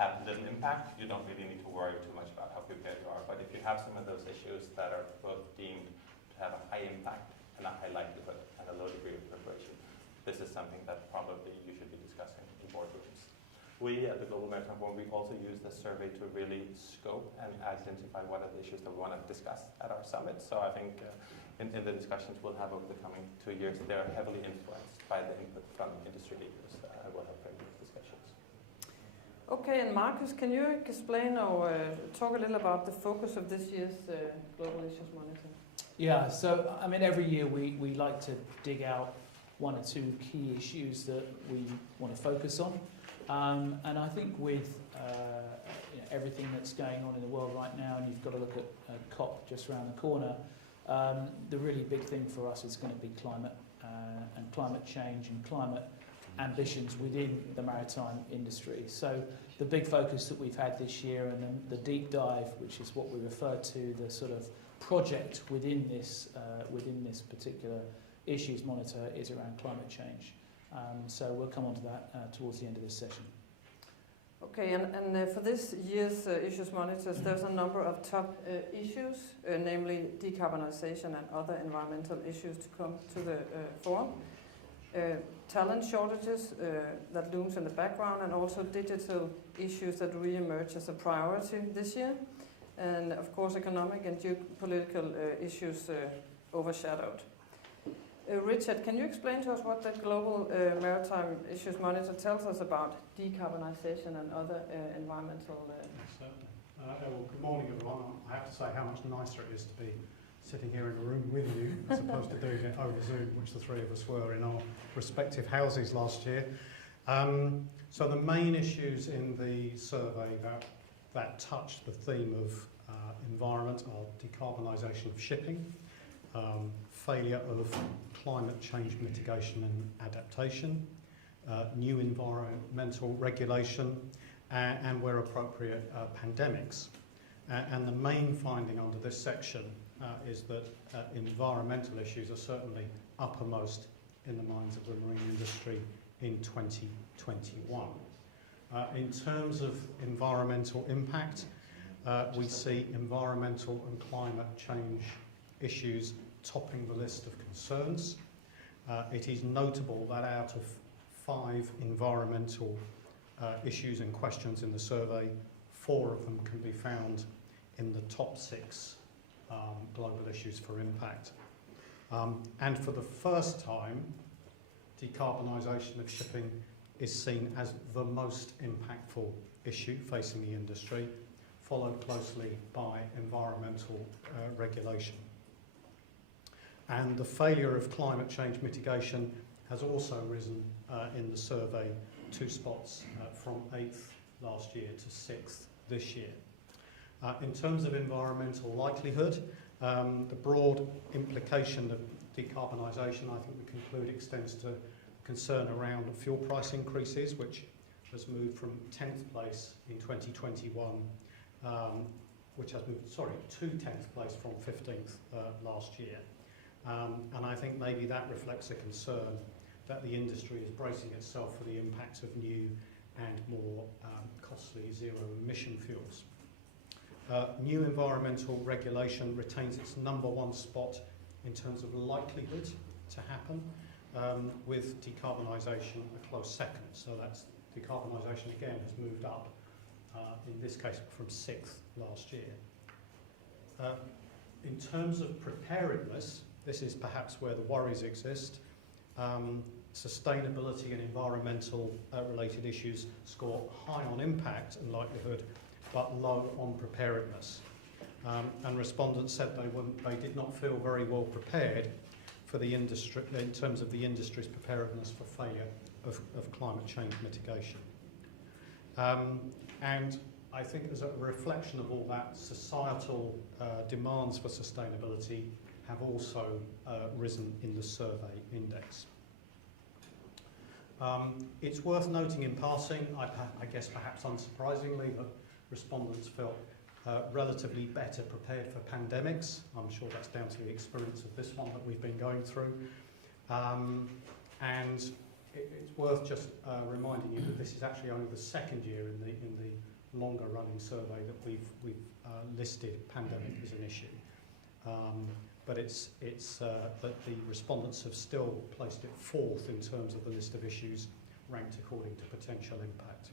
have little impact, you don't really need to worry too much about how prepared you are. But if you have some of those issues that are both deemed to have a high impact and a high likelihood and a low degree of preparation, this is something that probably you should be discussing in boardrooms. We at the Global Maritime Forum, we also use this survey to really scope and identify what are the issues that we want to discuss at our summit. So I think in the discussions we'll have over the coming 2 years, they're heavily influenced by the input from industry leaders. We'll have those discussions. Okay, and Marcus, can you explain or talk a little about the focus of this year's Global Issues Monitor? Yeah, so I mean, every year we like to dig out 1 or 2 key issues that we want to focus on. And I think with everything that's going on in the world right now, and you've got to look at COP just around the corner, the really big thing for us is going to be climate and climate change and climate ambitions within the maritime industry. So the big focus that we've had this year and then the deep dive, which is what we refer to, the sort of project within this particular issues monitor, is around climate change. So we'll come on to that towards the end of this session. Okay, and for this year's issues monitors, there's a number of top issues, namely decarbonization and other environmental issues to come to the forum. Talent shortages that looms in the background, and also digital issues that re-emerge as a priority this year. And of course, economic and geopolitical issues overshadowed. Richard, can you explain to us what the Global Maritime Issues Monitor tells us about decarbonization and other environmental... Well, good morning, everyone. I have to say how much nicer it is to be sitting here in a room with you as opposed to doing it over Zoom, which the 3 of us were in our respective houses last year. So the main issues in the survey that touch the theme of environment are decarbonisation of shipping, failure of climate change mitigation and adaptation, new environmental regulation, and where appropriate, pandemics. And the main finding under this section is that environmental issues are certainly uppermost in the minds of the marine industry in 2021. In terms of environmental impact, we see environmental and climate change issues topping the list of concerns. It is notable that out of 5 environmental issues and questions in the survey, 4 of them can be found in the top 6 global issues for impact. And for the first time, decarbonisation of shipping is seen as the most impactful issue facing the industry, followed closely by environmental regulation. And the failure of climate change mitigation has also risen in the survey 2 spots from 8th last year to 6th this year. In terms of environmental likelihood, the broad implication of decarbonisation, I think we conclude, extends to concern around fuel price increases, which has moved from 10th place in 2021, which has moved, to 10th place from 15th last year. And I think maybe that reflects a concern that the industry is bracing itself for the impact of new and more costly zero-emission fuels. New environmental regulation retains its #1 spot in terms of likelihood to happen, with decarbonisation a close second. So that's decarbonisation again has moved up, in this case from 6th last year. In terms of preparedness, this is perhaps where the worries exist. Sustainability and environmental related issues score high on impact and likelihood, but low on preparedness. And respondents said they did not feel very well prepared for the industry in terms of the industry's preparedness for failure of climate change mitigation. And I think as a reflection of all that, societal demands for sustainability have also risen in the survey index. It's worth noting in passing, I guess perhaps unsurprisingly, that respondents felt relatively better prepared for pandemics. I'm sure that's down to the experience of this one that we've been going through. And it's worth just reminding you that this is actually only the second year in the longer running survey that we've listed pandemic as an issue. But it's that the respondents have still placed it fourth in terms of the list of issues ranked according to potential impact.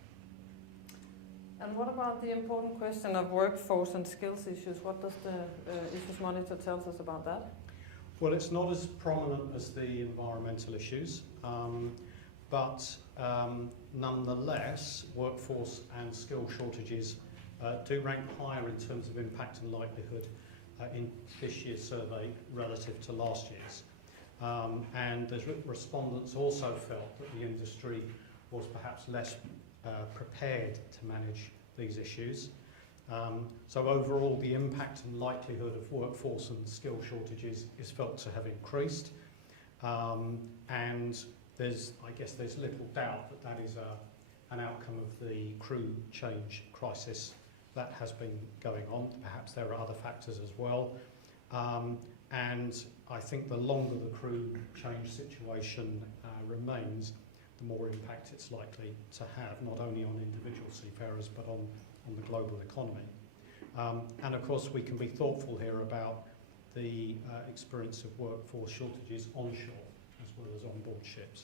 And what about the important question of workforce and skills issues? What does the Issues Monitor tell us about that? Well, it's not as prominent as the environmental issues, but nonetheless, workforce and skill shortages do rank higher in terms of impact and likelihood in this year's survey relative to last year's. And the respondents also felt that the industry was perhaps less prepared to manage these issues. So overall, the impact and likelihood of workforce and skill shortages is felt to have increased. And I guess there's little doubt that that is an outcome of the crew change crisis that has been going on. Perhaps there are other factors as well. And I think the longer the crew change situation remains, the more impact it's likely to have, not only on individual seafarers, but on the global economy. And of course, we can be thoughtful here about the experience of workforce shortages onshore as well as on board ships.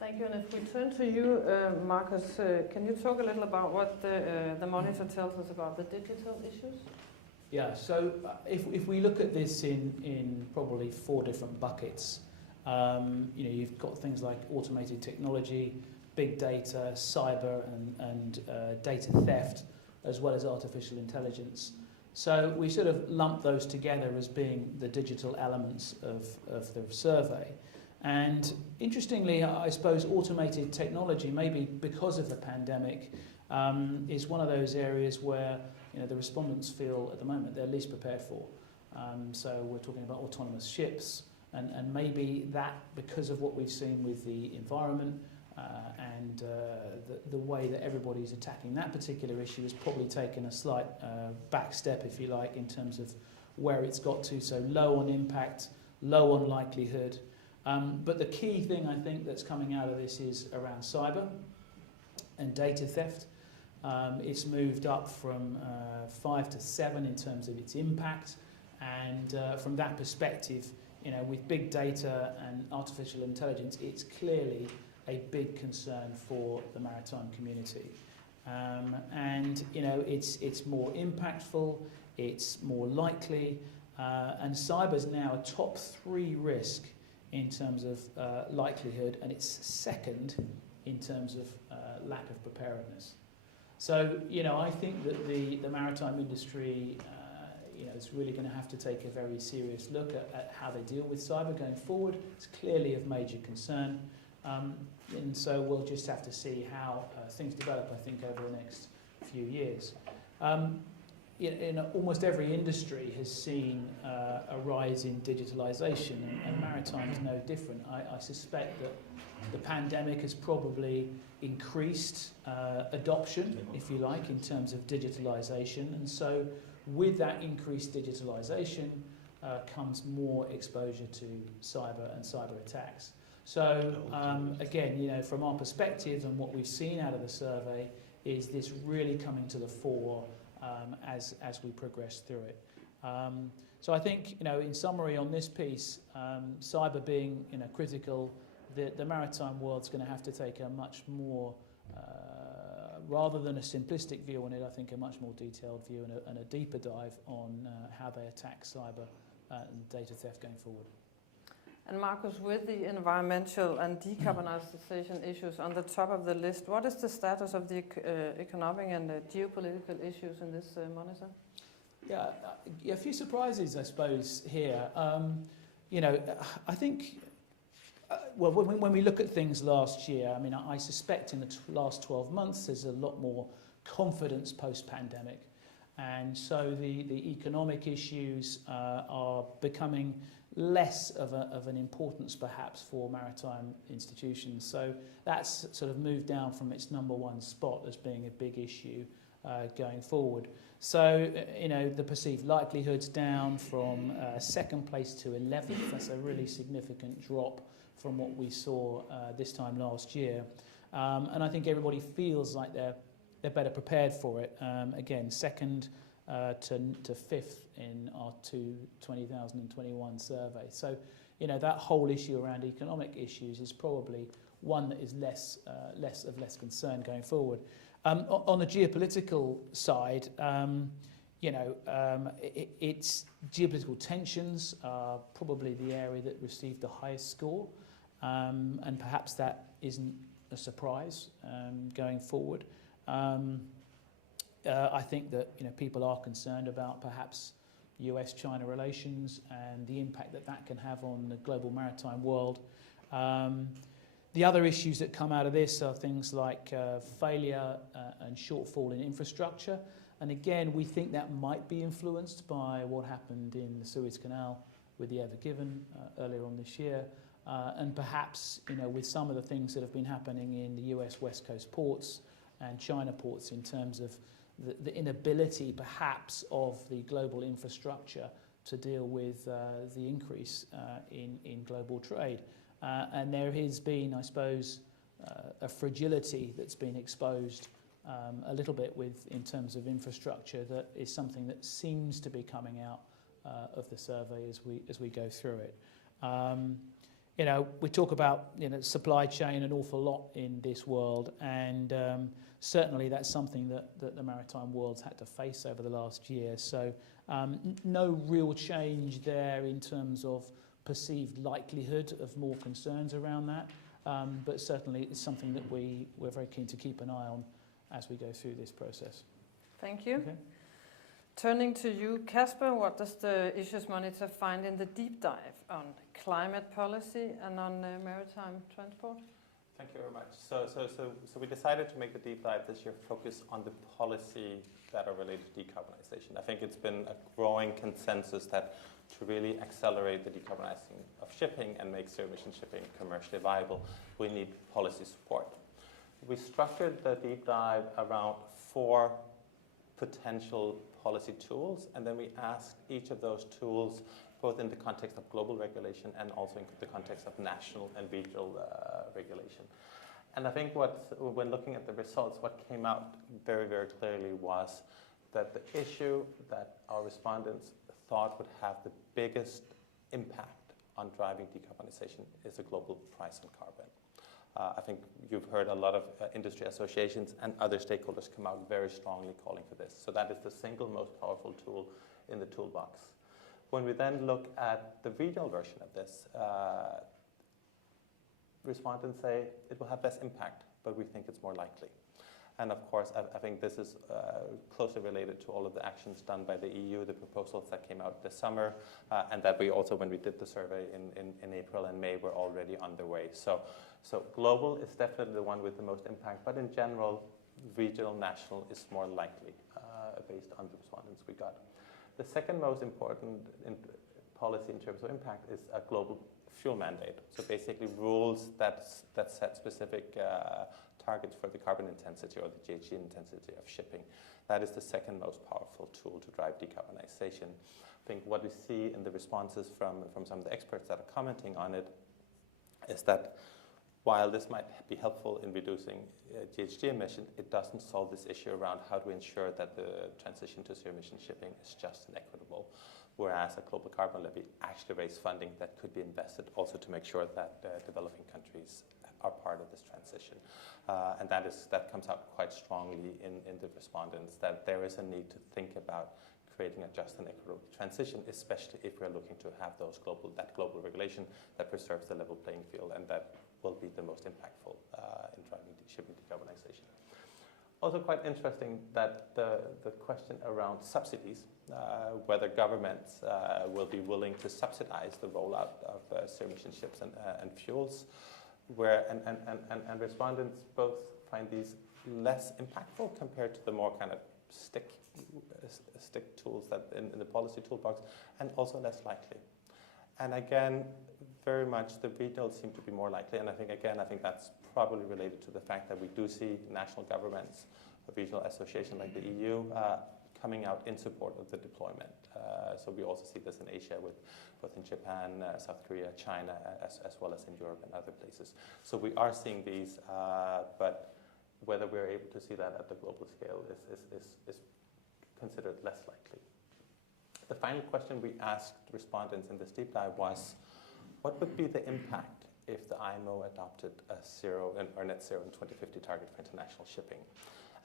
Thank you. And if we turn to you, Marcus, can you talk a little about what the monitor tells us about the digital issues? Yeah, so if we look at this in probably 4 different buckets, you've got things like automated technology, big data, cyber and data theft, as well as artificial intelligence. So we sort of lump those together as being the digital elements of the survey. And interestingly, I suppose automated technology, maybe because of the pandemic, is one of those areas where the respondents feel at the moment they're least prepared for. So we're talking about autonomous ships, and maybe that, because of what we've seen with the environment and the way that everybody's attacking that particular issue, has probably taken a slight back step, if you like, in terms of where it's got to. So low on impact, low on likelihood. But the key thing I think that's coming out of this is around cyber and data theft. It's moved up from 5 to 7 in terms of its impact, and from that perspective, with big data and artificial intelligence, it's clearly a big concern for the maritime community. And it's more impactful, it's more likely, and cyber's now a top 3 risk in terms of likelihood, and it's second in terms of lack of preparedness. So, I think that the maritime industry, is really going to have to take a very serious look at how they deal with cyber going forward. It's clearly of major concern, and so we'll just have to see how things develop, I think, over the next few years. In almost every industry has seen a rise in digitalisation, and maritime is no different. I suspect that the pandemic has probably increased adoption, if you like, in terms of digitalisation, and so with that increased digitalisation comes more exposure to cyber and cyber attacks. So again, from our perspective and what we've seen out of the survey is this really coming to the fore as we progress through it. So I think, in summary on this piece, cyber being critical, the maritime world's going to have to take a much more, rather than a simplistic view on it, I think a much more detailed view and a deeper dive on how they attack cyber and data theft going forward. And Marcus, with the environmental and decarbonization issues on the top of the list, what is the status of the economic and geopolitical issues in this monitor? Yeah, a few surprises, I suppose, here. I think, when we look at things last year, I suspect in the last 12 months there's a lot more confidence post-pandemic. And so the economic issues are becoming less of an importance perhaps for maritime institutions. So that's sort of moved down from its number 1 spot as being a big issue going forward. So, the perceived likelihood's down from 2nd place to 11th. That's a really significant drop from what we saw this time last year. And I think everybody feels like they're better prepared for it. Again, second to fifth in our 2021 survey. So, that whole issue around economic issues is probably one that is less concern going forward. On the geopolitical side, it's geopolitical tensions are probably the area that received the highest score, and perhaps that isn't a surprise going forward. I think that people are concerned about perhaps US-China relations and the impact that can have on the global maritime world. The other issues that come out of this are things like failure and shortfall in infrastructure. And again, we think that might be influenced by what happened in the Suez Canal with the Ever Given earlier on this year. And perhaps, with some of the things that have been happening in the US West Coast ports and China ports in terms of the inability perhaps of the global infrastructure to deal with the increase in global trade. And there has been, I suppose, a fragility that's been exposed a little bit in terms of infrastructure that is something that seems to be coming out of the survey as we go through it. We talk about supply chain an awful lot in this world, and certainly that's something that the maritime world's had to face over the last year. So no real change there in terms of perceived likelihood of more concerns around that, but certainly it's something that we're very keen to keep an eye on as we go through this process. Thank you. Okay. Turning to you, Casper, what does the Issues Monitor find in the deep dive on climate policy and on maritime transport? Thank you very much. So we decided to make the deep dive this year focus on the policy that are related to decarbonization. I think it's been a growing consensus that to really accelerate the decarbonizing of shipping and make zero-emission shipping commercially viable, we need policy support. We structured the deep dive around 4 potential policy tools, and then we asked each of those tools, both in the context of global regulation and also in the context of national and regional regulation. And I think when looking at the results, what came out very, very clearly was that the issue that our respondents thought would have the biggest impact on driving decarbonization is a global price on carbon. I think you've heard a lot of industry associations and other stakeholders come out very strongly calling for this. So that is the single most powerful tool in the toolbox. When we then look at the regional version of this, respondents say it will have less impact, but we think it's more likely. And of course, I think this is closely related to all of the actions done by the EU, the proposals that came out this summer, and that we also, when we did the survey in April and May, were already underway. So global is definitely the one with the most impact, but in general, regional, national is more likely based on the respondents we got. The second most important policy in terms of impact is a global fuel mandate. So basically rules that set specific targets for the carbon intensity or the GHG intensity of shipping. That is the second most powerful tool to drive decarbonization. I think what we see in the responses from some of the experts that are commenting on it is that while this might be helpful in reducing GHG emission, it doesn't solve this issue around how to ensure that the transition to zero-emission shipping is just and equitable, whereas a global carbon levy actually raises funding that could be invested also to make sure that developing countries are part of this transition. And that comes out quite strongly in the respondents, that there is a need to think about creating a just and equitable transition, especially if we're looking to have that global regulation that preserves the level playing field, and that will be the most impactful in driving shipping decarbonization. Also quite interesting that the question around subsidies, whether governments will be willing to subsidize the rollout of zero-emission ships and fuels, and respondents both find these less impactful compared to the more kind of stick tools that in the policy toolbox, and also less likely. And again, very much the regional seem to be more likely, and I think that's probably related to the fact that we do see national governments, a regional association like the EU, coming out in support of the deployment. So we also see this in Asia, with both in Japan, South Korea, China, as well as in Europe and other places. So we are seeing these, but whether we're able to see that at the global scale is considered less likely. The final question we asked respondents in this deep dive was, what would be the impact if the IMO adopted a zero or net zero in 2050 target for international shipping?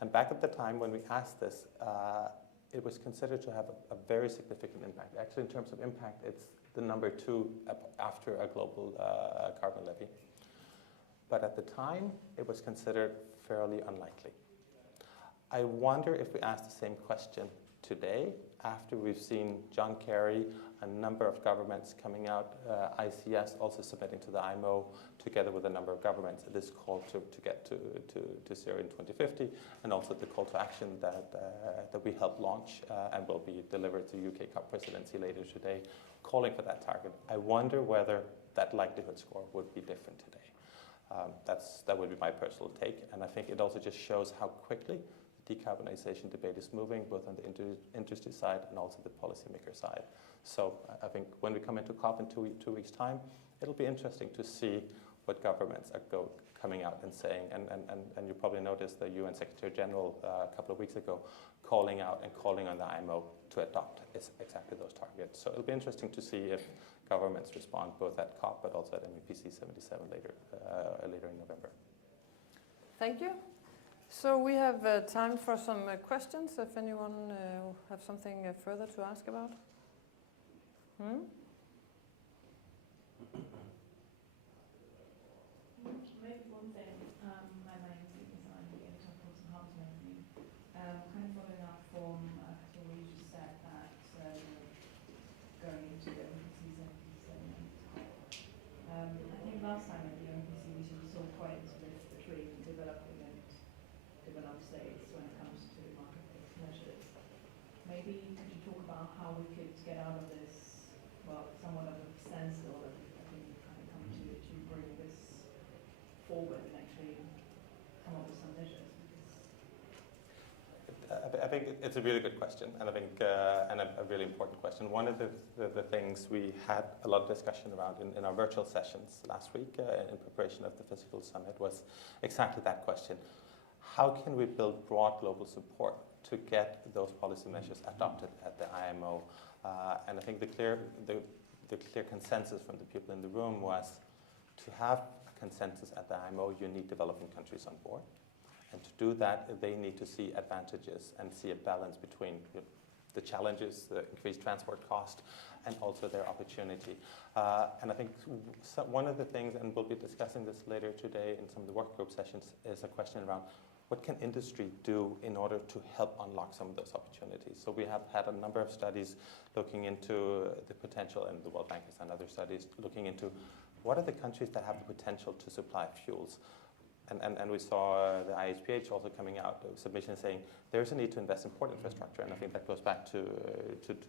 And back at the time when we asked this, it was considered to have a very significant impact. Actually, in terms of impact, it's the number 2 after a global carbon levy. But at the time, it was considered fairly unlikely. I wonder if we ask the same question today, after we've seen John Kerry, a number of governments coming out, ICS also submitting to the IMO, together with a number of governments, this call to get to zero in 2050, and also the call to action that we helped launch and will be delivered to UK COP presidency later today, calling for that target. I wonder whether that likelihood score would be different today. That would be my personal take, and I think it also just shows how quickly the decarbonization debate is moving, both on the industry side and also the policymaker side. So I think when we come into COP in two weeks' time, it'll be interesting to see what governments are coming out and saying, and you probably noticed the UN Secretary General a couple of weeks ago calling out and calling on the IMO to adopt exactly those targets. So it'll be interesting to see if governments respond both at COP but also at MEPC 77 later in November. Thank you. So we have time for some questions, if anyone have something further to ask about. Maybe one thing, my name is Ethan, I'm the editor of Ports and Harbours magazine. Kind of following up from what you just said, that going into the NPC 77. I think last time at the NPC we sort of saw quite a split between developing and developed states when it comes to market-based measures. Maybe could you talk about how we could get out of this, well, somewhat of a standstill that I think we've kind of come to bring this forward and actually come up with some measures? I think it's a really good question, and I think and a really important question. One of the things we had a lot of discussion around in our virtual sessions last week in preparation of the physical summit was exactly that question. How can we build broad global support to get those policy measures adopted at the IMO? And I think the clear consensus from the people in the room was to have a consensus at the IMO, you need developing countries on board. And to do that, they need to see advantages and see a balance between the challenges, the increased transport cost, and also their opportunity. And I think one of the things, and we'll be discussing this later today in some of the work group sessions, is a question around what can industry do in order to help unlock some of those opportunities. So we have had a number of studies looking into the potential, and the World Bank has done other studies looking into what are the countries that have the potential to supply fuels. And we saw the IHPH also coming out with submission saying there's a need to invest in port infrastructure, and I think that goes back to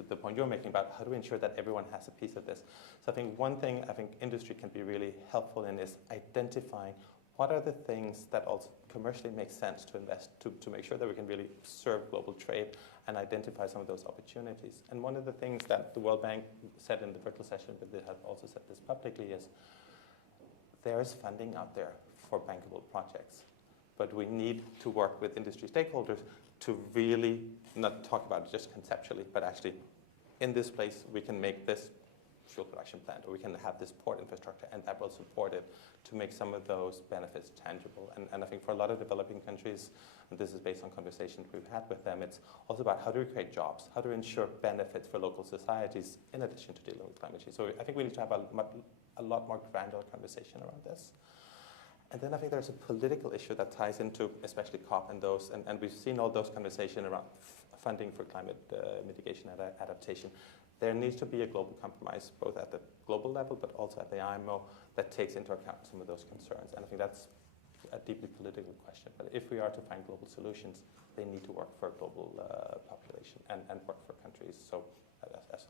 the point you're making about how do we ensure that everyone has a piece of this. So I think one thing I think industry can be really helpful in is identifying what are the things that also commercially make sense to invest to make sure that we can really serve global trade and identify some of those opportunities. And one of the things that the World Bank said in the virtual session, but they have also said this publicly, is there is funding out there for bankable projects. But we need to work with industry stakeholders to really not talk about it just conceptually, but actually in this place we can make this fuel production plant, or we can have this port infrastructure, and that will support it to make some of those benefits tangible. And I think for a lot of developing countries, and this is based on conversations we've had with them, it's also about how do we create jobs, how do we ensure benefits for local societies in addition to dealing with climate change. So I think we need to have a lot more granular conversation around this. And then I think there's a political issue that ties into especially COP and those, and we've seen all those conversations around funding for climate mitigation and adaptation. There needs to be a global compromise, both at the global level, but also at the IMO, that takes into account some of those concerns. And I think that's a deeply political question. But if we are to find global solutions, they need to work for a global population and work for countries. So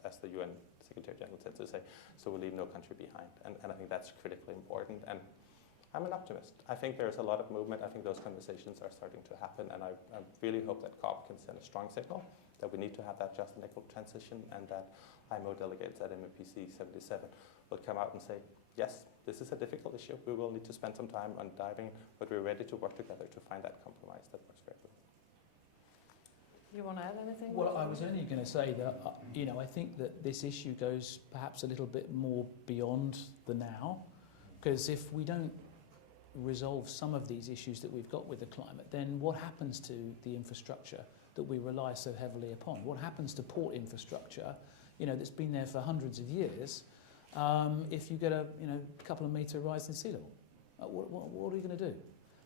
as the UN Secretary General said to say, so we'll leave no country behind. And I think that's critically important. And I'm an optimist. I think there's a lot of movement. I think those conversations are starting to happen, and I really hope that COP can send a strong signal that we need to have that just and equal transition, and that IMO delegates at MMPC 77 will come out and say, yes, this is a difficult issue. We will need to spend some time on diving, but we're ready to work together to find that compromise that works very well. You want to add anything? Well, I was only going to say that, I think that this issue goes perhaps a little bit more beyond the now, because if we don't resolve some of these issues that we've got with the climate, then what happens to the infrastructure that we rely so heavily upon? What happens to port infrastructure, that's been there for hundreds of years, if you get a couple of metre rise in sea level? What are we going to do?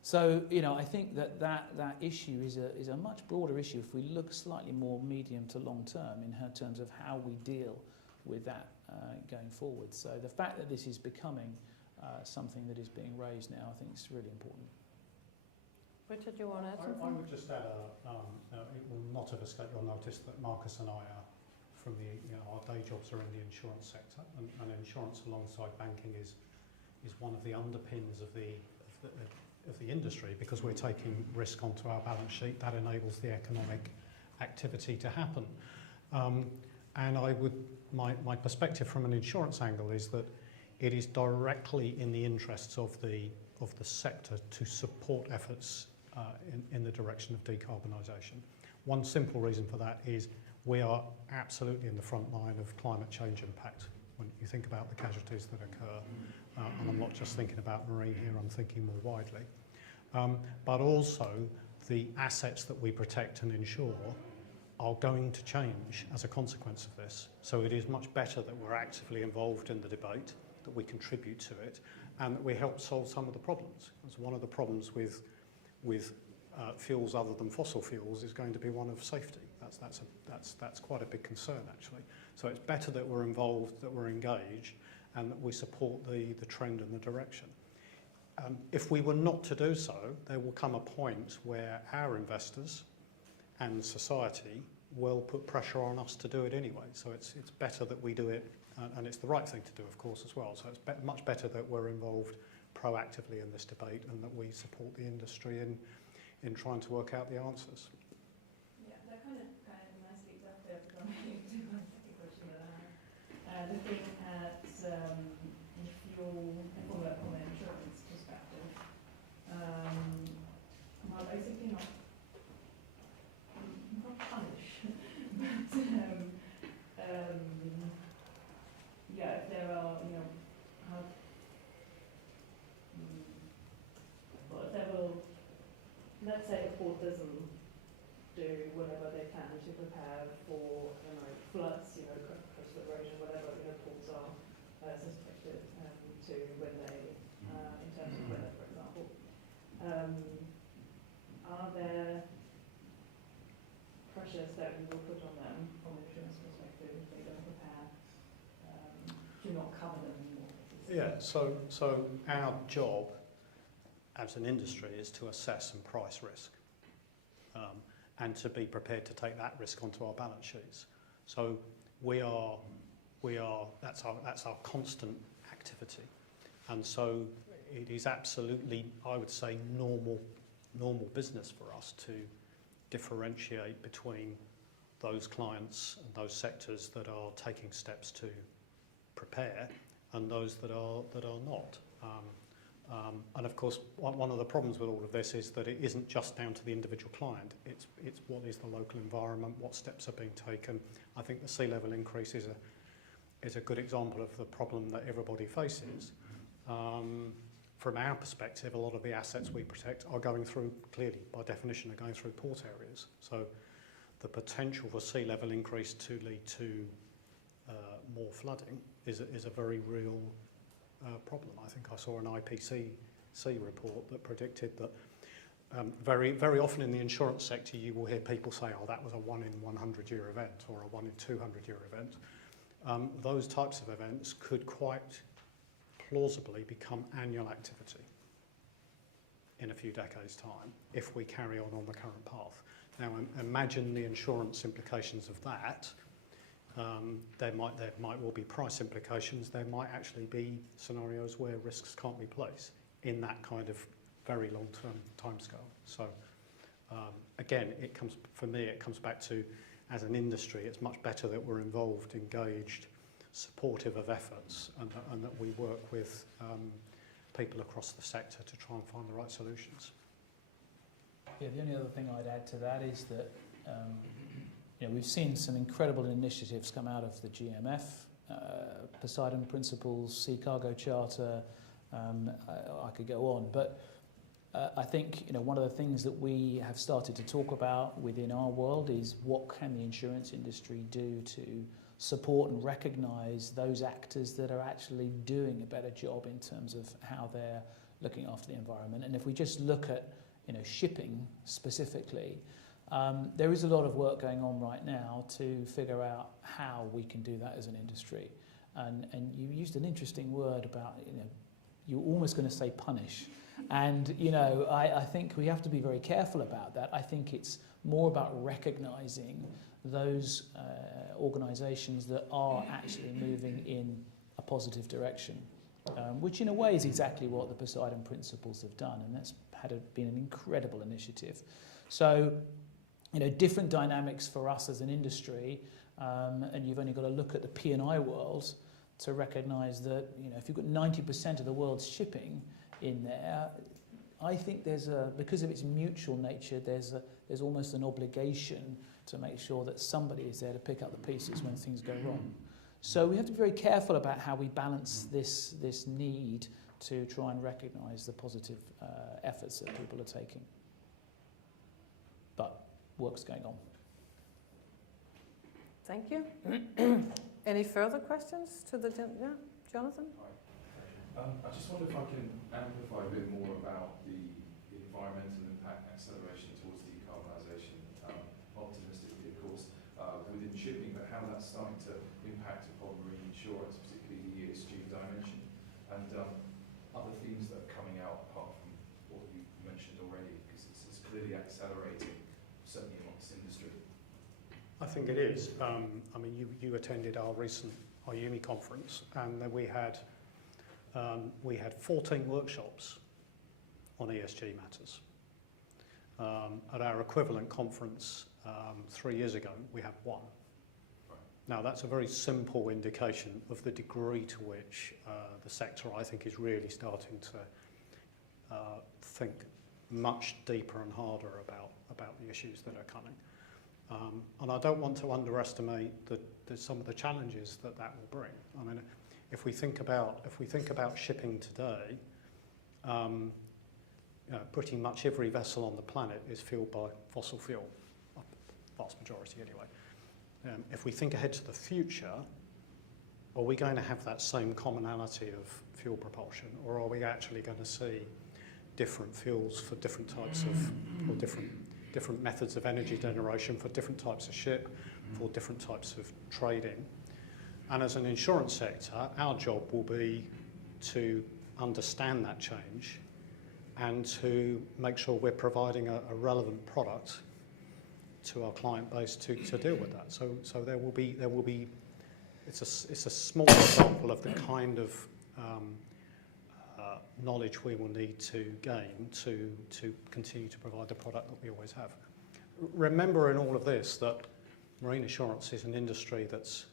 So, I think that issue is a much broader issue if we look slightly more medium to long term in terms of how we deal with that going forward. So the fact that this is becoming something that is being raised now, I think is really important. Richard, you want to add something? I would just add, it will not have escaped your notice that Marcus and I are from our day jobs are in the insurance sector, and insurance alongside banking is one of the underpins of the industry, because we're taking risk onto our balance sheet. That enables the economic activity to happen. And my perspective from an insurance angle is that it is directly in the interests of the sector to support efforts in the direction of decarbonisation. One simple reason for that is we are absolutely in the front line of climate change impact. When you think about the casualties that occur, and I'm not just thinking about marine here, I'm thinking more widely, but also the assets that we protect and insure are going to change as a consequence of this. So it is much better that we're actively involved in the debate, that we contribute to it, and that we help solve some of the problems. Because one of the problems with fuels other than fossil fuels is going to be one of safety. That's quite a big concern, actually. So it's better that we're involved, that we're engaged, and that we support the trend and the direction. If we were not to do so, there will come a point where our investors and society will put pressure on us to do it anyway. So it's better that we do it, and it's the right thing to do, of course, as well. So it's much better that we're involved proactively in this debate, and that we support the industry in trying to work out the answers. Yeah, that kind of nicely leads up there from me to my second question that I had. Looking at fuel from an insurance perspective, well, basically not punish, but yeah, if there are, well, if there will, let's say a port doesn't do whatever they can to prepare for floods, coastal erosion, whatever ports are suspected to when they, in terms of weather, for example. Are there pressures that we will put on them from an insurance perspective if they don't prepare, to not cover them anymore? Yeah, so our job as an industry is to assess and price risk, and to be prepared to take that risk onto our balance sheets. So that's our constant activity, and so it is absolutely, I would say, normal business for us to differentiate between those clients and those sectors that are taking steps to prepare and those that are not. And of course, one of the problems with all of this is that it isn't just down to the individual client. It's what is the local environment, what steps are being taken. I think the sea level increase is a good example of the problem that everybody faces. From our perspective, a lot of the assets we protect are going through, clearly, by definition, are going through port areas. So the potential for sea level increase to lead to more flooding is a very real problem. I think I saw an IPCC report that predicted that very, very often in the insurance sector you will hear people say, oh, that was a 1 in 100 year event or a 1 in 200 year event. Those types of events could quite plausibly become annual activity in a few decades' time if we carry on the current path. Now imagine the insurance implications of that. There might well be price implications. There might actually be scenarios where risks can't be placed. in that kind of very long-term timescale. So again, for me, it comes back to, as an industry, it's much better that we're involved, engaged, supportive of efforts, and that we work with people across the sector to try and find the right solutions. Yeah, the only other thing I'd add to that is that we've seen some incredible initiatives come out of the GMF, Poseidon Principles, Sea Cargo Charter. I could go on, but I think one of the things that we have started to talk about within our world is what can the insurance industry do to support and recognise those actors that are actually doing a better job in terms of how they're looking after the environment. And if we just look at shipping specifically, there is a lot of work going on right now to figure out how we can do that as an industry. And you used an interesting word about, you're almost going to say punish. And, I think we have to be very careful about that. I think it's more about recognising those organisations that are actually moving in a positive direction, which in a way is exactly what the Poseidon Principles have done, and that's been an incredible initiative. So, different dynamics for us as an industry, and you've only got to look at the P&I world to recognise that, if you've got 90% of the world's shipping in there, I think because of its mutual nature, there's almost an obligation to make sure that somebody is there to pick up the pieces when things go wrong. So we have to be very careful about how we balance this need to try and recognise the positive efforts that people are taking. But work's going on. Thank you. Any further questions to the Jonathan? I just wonder if I can amplify a bit more about the environmental impact acceleration towards decarbonisation, optimistically, of course, within shipping, but how that's starting to impact upon marine insurance, particularly the ESG dimension, and other themes that are coming out apart from what you mentioned already, because it's clearly accelerating, certainly amongst industry. I think it is. You attended our recent IUMI conference, and we had 14 workshops on ESG matters. At our equivalent conference 3 years ago, we had one. Right. Now, that's a very simple indication of the degree to which the sector, I think, is really starting to think much deeper and harder about the issues that are coming. And I don't want to underestimate some of the challenges that will bring. I mean, if we think about shipping today, pretty much every vessel on the planet is fueled by fossil fuel, vast majority anyway. If we think ahead to the future, are we going to have that same commonality of fuel propulsion, or are we actually going to see different fuels for different types of, or different methods of energy generation for different types of ship, for different types of trading? And as an insurance sector, our job will be to understand that change and to make sure we're providing a relevant product to our client base to deal with that. So there will be. It's a small example of the kind of knowledge we will need to gain to continue to provide the product that we always have. Remember in all of this that marine insurance is an industry that's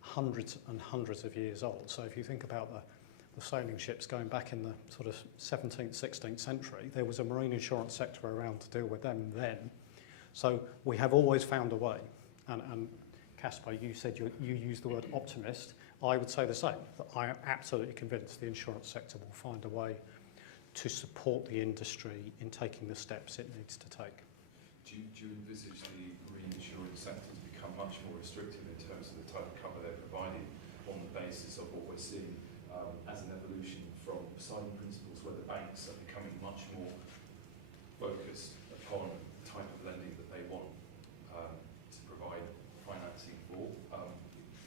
hundreds and hundreds of years old. So if you think about the sailing ships going back in the sort of 17th, 16th century, there was a marine insurance sector around to deal with them then. So we have always found a way. And Caspar, you said you used the word optimist. I would say the same, that I am absolutely convinced the insurance sector will find a way to support the industry in taking the steps it needs to take. Do you envisage the marine insurance sector to become much more restrictive in terms of the type of cover they're providing on the basis of what we're seeing as an evolution from Poseidon Principles, where the banks are becoming much more focused upon the type of lending that they want to provide financing for?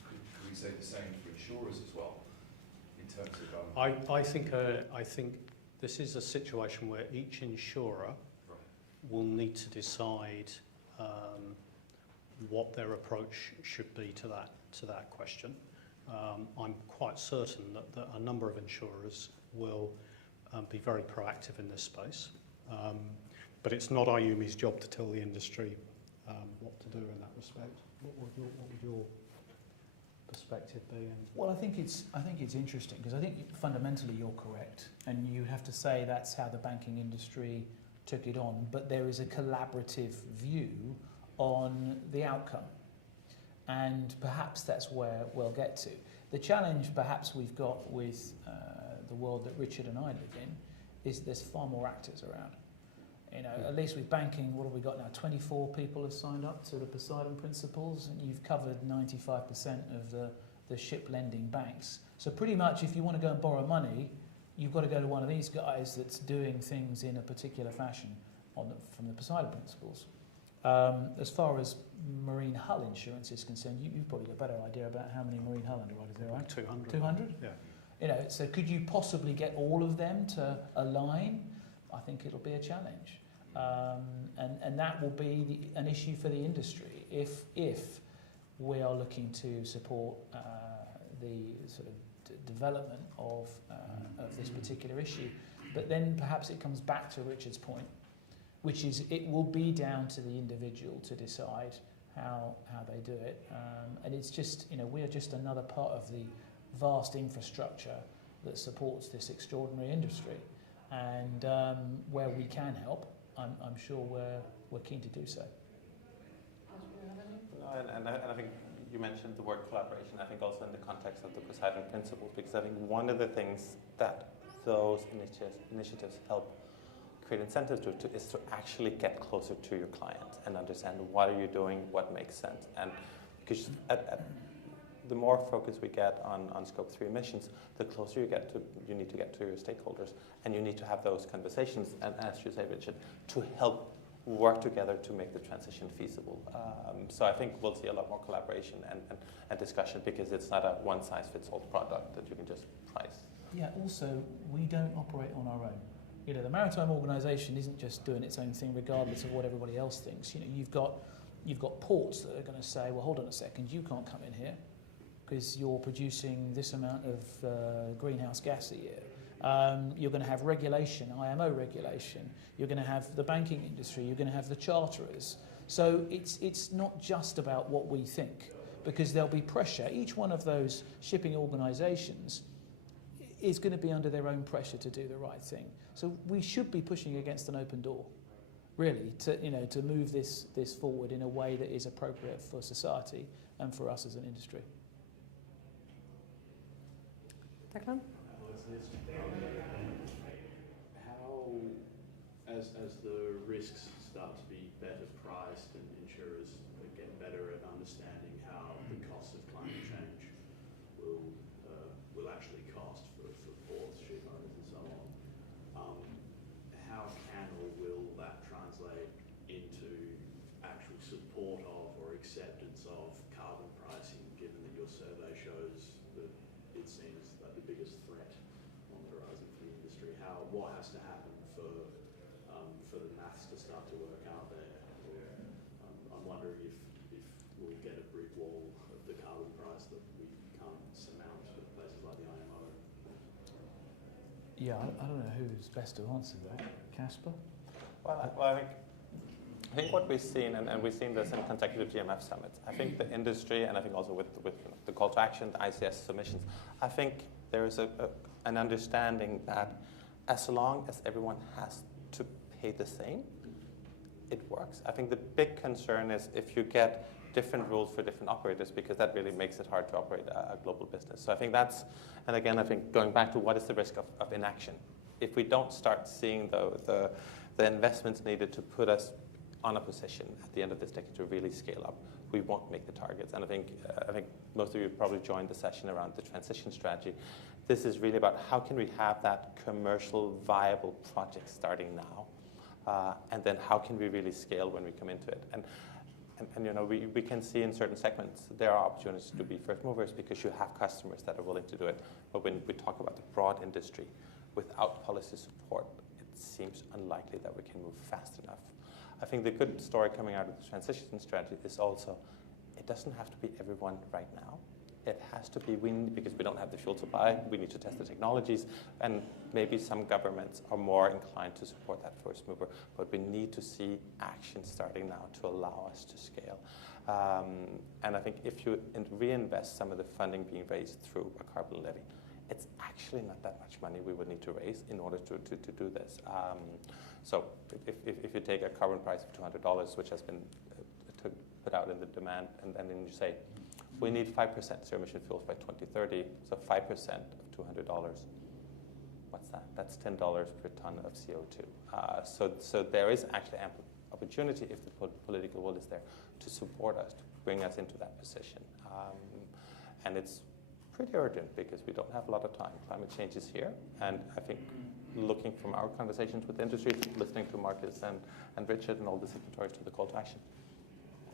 Could we say the same for insurers as well, in terms of... I think this is a situation where each insurer will need to decide what their approach should be to that question. I'm quite certain that a number of insurers will be very proactive in this space. But it's not IUMI's job to tell the industry what to do in that respect. What would your perspective be? Well, I think it's interesting because I think fundamentally you're correct, and you have to say that's how the banking industry took it on. But there is a collaborative view on the outcome, and perhaps that's where we'll get to. The challenge perhaps we've got with the world that Richard and I live in is there's far more actors around. You know, at least with banking, what have we got now? 24 people have signed up to the Poseidon Principles, and you've covered 95% of the ship lending banks. So pretty much if you want to go and borrow money, you've got to go to one of these guys that's doing things in a particular fashion from the Poseidon Principles. As far as marine hull insurance is concerned, you've probably got a better idea about how many marine hull underwriters there are. 200. 200? Yeah. You know, so could you possibly get all of them to align? I think it'll be a challenge. And that will be an issue for the industry if we are looking to support the sort of development of this particular issue. But then perhaps it comes back to Richard's point, which is it will be down to the individual to decide how they do it. And it's just, you know, we are just another part of the vast infrastructure that supports this extraordinary industry. And where we can help, I'm sure we're keen to do so. And I think you mentioned the word collaboration, I think also in the context of the Poseidon Principles, because I think one of the things that those initiatives help create incentives to is to actually get closer to your client and understand what are you doing, what makes sense. And because the more focus we get on Scope 3 emissions, the closer you need to get to your stakeholders, and you need to have those conversations, and as you say, Richard, to help work together to make the transition feasible. So I think we'll see a lot more collaboration and discussion, because it's not a one-size-fits-all product that you can just price. Yeah, also, we don't operate on our own. You know, the Maritime Organisation isn't just doing its own thing regardless of what everybody else thinks. You know, you've got ports that are going to say, well, hold on a second, you can't come in here because you're producing this amount of greenhouse gas a year. You're going to have regulation, IMO regulation. You're going to have the banking industry. You're going to have the charterers. So it's not just about what we think, because there'll be pressure. Each one of those shipping organisations is going to be under their own pressure to do the right thing. So we should be pushing against an open door, really, to move this forward in a way that is appropriate for society and for us as an industry. Declan? How, as the risks start to be better priced and insurers get better at understanding how the costs of climate change will actually cost for ports, ship owners and so on, how can or will that translate into actual support of or acceptance of carbon pricing, given that your survey shows that it seems like the biggest threat on the horizon for the industry? What has to happen for the maths to start to work out there? I'm wondering if we'll get a brick wall of the carbon price that we can't surmount at places like the IMO. Yeah, I don't know who's best to answer that. Casper? Well, I think what we've seen, and we've seen this in consecutive GMF summits, I think the industry, and I think also with the call to action, the ICS submissions, I think there is an understanding that as long as everyone has to pay the same, it works. I think the big concern is if you get different rules for different operators, because that really makes it hard to operate a global business. So I think that's, and again, I think going back to what is the risk of inaction. If we don't start seeing the investments needed to put us on a position at the end of this decade to really scale up, we won't make the targets. And I think most of you probably joined the session around the transition strategy. This is really about how can we have that commercial viable project starting now, and then how can we really scale when we come into it. And you know, we can see in certain segments there are opportunities to be first movers because you have customers that are willing to do it. But when we talk about the broad industry, without policy support, it seems unlikely that we can move fast enough. I think the good story coming out of the transition strategy is also it doesn't have to be everyone right now. it has to be because we don't have the fuel supply, we need to test the technologies, and maybe some governments are more inclined to support that first mover, but we need to see action starting now to allow us to scale. And I think if you reinvest some of the funding being raised through a carbon levy, it's actually not that much money we would need to raise in order to do this. So if you take a carbon price of $200, which has been put out in the demand, and then you say, we need 5% zero emission fuels by 2030, so 5% of $200. What's that? That's $10 per ton of CO2. So there is actually ample opportunity, if the political will is there, to support us, to bring us into that position. And it's pretty urgent because we don't have a lot of time. Climate change is here, and I think looking from our conversations with the industry, listening to Marcus and Richard and all the signatories to the call to action,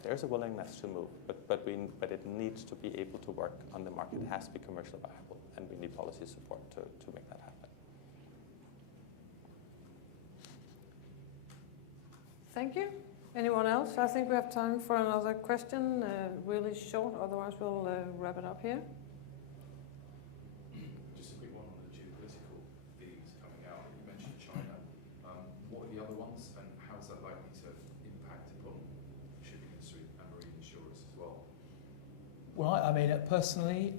there's a willingness to move, but it needs to be able to work on the market. It has to be commercially viable, and we need policy support to make that happen. Thank you. Anyone else? I think we have time for another question, really short, otherwise we'll wrap it up here. Just a quick one on the geopolitical themes coming out. You mentioned China. What are the other ones, and how is that likely to impact upon shipping industry and marine insurers as well? Well, I mean, personally,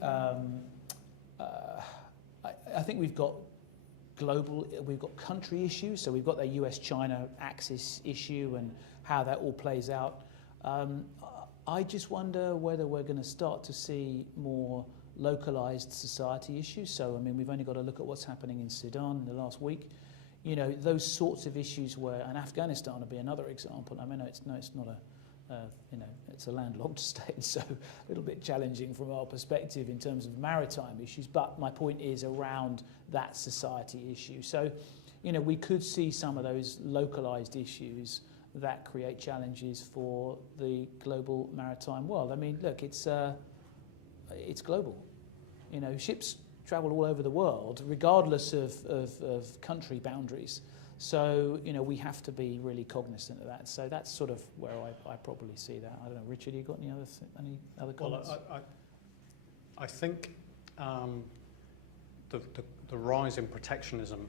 I think we've got country issues, so we've got the US-China axis issue and how that all plays out. I just wonder whether we're going to start to see more localized society issues. So, I mean, we've only got to look at what's happening in Sudan in the last week. You know, those sorts of issues and Afghanistan would be another example. I mean, it's not it's a landlocked state, so a little bit challenging from our perspective in terms of maritime issues, but my point is around that society issue. So, you know, we could see some of those localized issues that create challenges for the global maritime world. I mean, look, it's global. You know, ships travel all over the world, regardless of country boundaries. So, you know, we have to be really cognizant of that. So that's sort of where I probably see that. I don't know, Richard, you got any other comments? Well, I think the rise in protectionism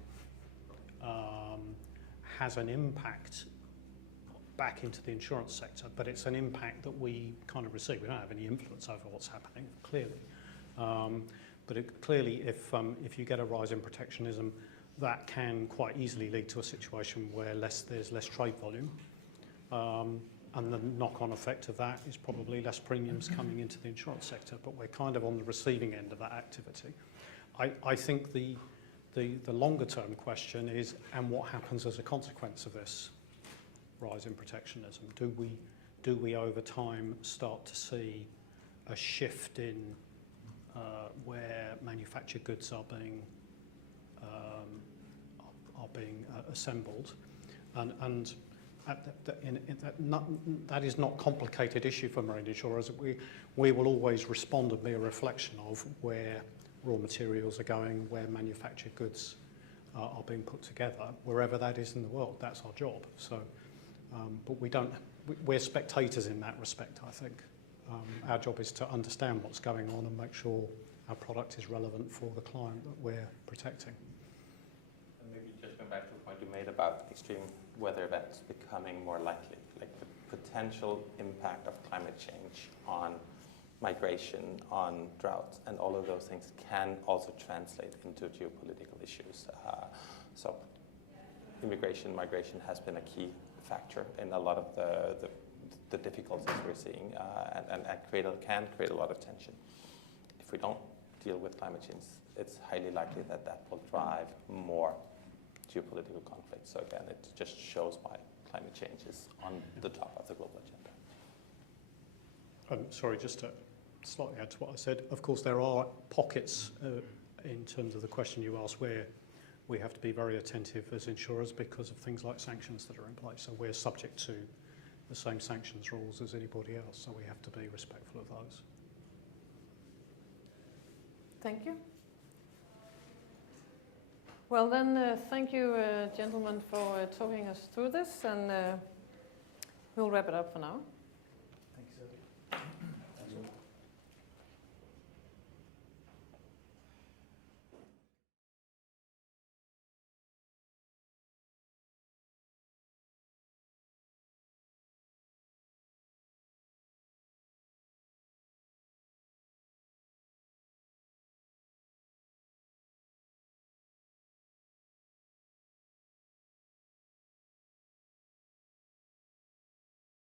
has an impact back into the insurance sector, but it's an impact that we kind of receive. We don't have any influence over what's happening, clearly. But clearly, if you get a rise in protectionism, that can quite easily lead to a situation where there's less trade volume. And the knock-on effect of that is probably less premiums coming into the insurance sector, but we're kind of on the receiving end of that activity. I think the longer-term question is, and what happens as a consequence of this rise in protectionism? Do we over time start to see a shift in where manufactured goods are being assembled, and that is not a complicated issue for marine insurers. We will always respond and be a reflection of where raw materials are going, where manufactured goods are being put together, wherever that is in the world. That's our job. So, but we're spectators in that respect, I think. Our job is to understand what's going on and make sure our product is relevant for the client that we're protecting. And maybe just going back to the point you made about extreme weather events becoming more likely, like the potential impact of climate change on migration, on droughts, and all of those things can also translate into geopolitical issues. So immigration, migration has been a key factor in a lot of the difficulties we're seeing, and can create a lot of tension. If we don't deal with climate change, it's highly likely that will drive more geopolitical conflict. So again, it just shows why climate change is on the top of the global agenda. Sorry, just to slightly add to what I said, of course there are pockets in terms of the question you asked where we have to be very attentive as insurers because of things like sanctions that are in place. So we're subject to the same sanctions rules as anybody else, so we have to be respectful of those. Thank you. Well then, thank you gentlemen for talking us through this, and we'll wrap it up for now. Thanks, Sophie.